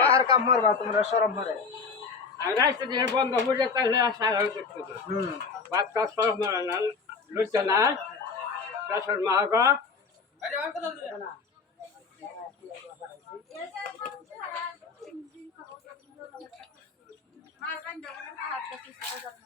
বাহার কাম মারবা তোমরা সরম মারে রাস্তা দিয়ে বন্ধ হয়ে যায় তাহলে আর সারা হয়ে দেখতে বাদ কাজ সব মারা না লুচে না দশের মাহক বিদেশে দেশে দেখবে হ্যাঁ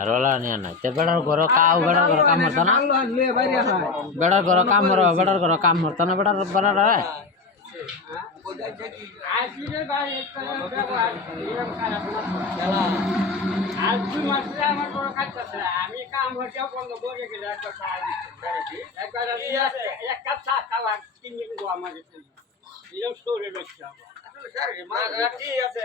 আর ওলা নিয়ে নাই তে বেড়ার ঘর কাউ বেড়ার ঘর কাম হরতো না বেড়ার ঘর কাম হর বেড়ার ঘর কাম হরতো না বেড়ার বেড়ার রে আমি কাম হচ্ছে বন্ধ করে গেলে একটা একবার এক কাপ চা খাওয়া তিন দিন গো আমার এরকম স্টোরে রয়েছে লাজ লজ্জা আছে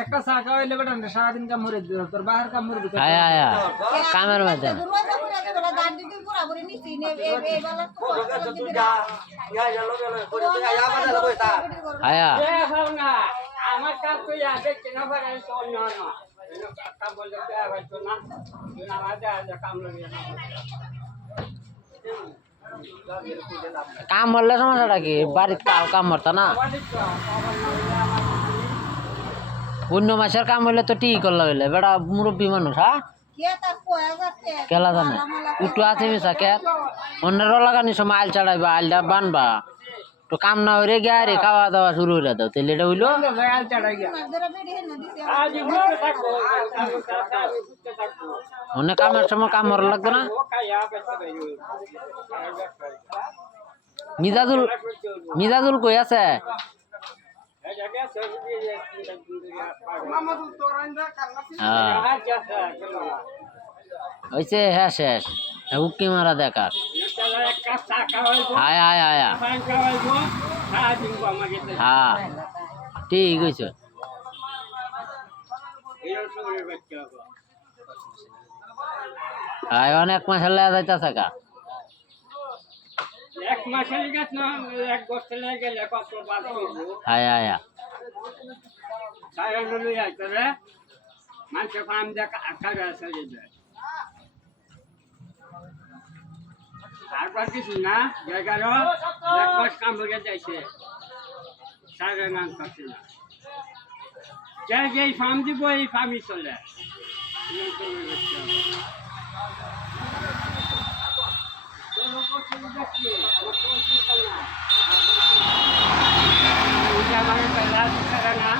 একটা চা খাওয়াইলে বেটা সারাদিন কাম মরে দিল তোর বাহার কাম মরে দিত মধ্যে আমার কাজ তো আছে কেনা পারে অন্য না কাম হরলে সমস্যাটা কি? বাড়িতে কাউ কাম হরতো না? অন্য মাসের কাম হইলে তো ঠিক করলে হইলে। বেড়া মুরব্বী মানুষ হ্যাঁ? কেলা জানে? উঠু আছে মিশা কে? অন্যের লাগানি সময় আইল চাড়াইবা আইলটা বানবা। তো কাম না হইরে গিয়ে রে খাওয়া দাওয়া শুরু হইলে দাও তাহলে এটা হইল? অন্য কামের সময় কাম হর লাগতো না? মিজাজুল মিজাজুল কই আছে? হ্যাঁ হয়েছে হ্যাঁ শেষ। উকি মারা দেখার। আয় আয় আয়া হ্যাঁ ঠিক হয়েছে অনেক মাস হলে যাইতেছে কা এক মাসের গাছ না এক বছর লেগে গেলে কত করব? লুই আইতে রে মানুষের ফার্ম দেখ যায়। তারপর না জায়গারও এক মাস কাম হয়ে যাইছে। সারা নাম করছে না। ফার্ম দিব, এই ফার্মই চলে? আমার না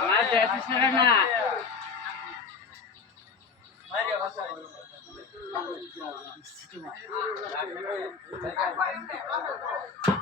আমার না। 何で?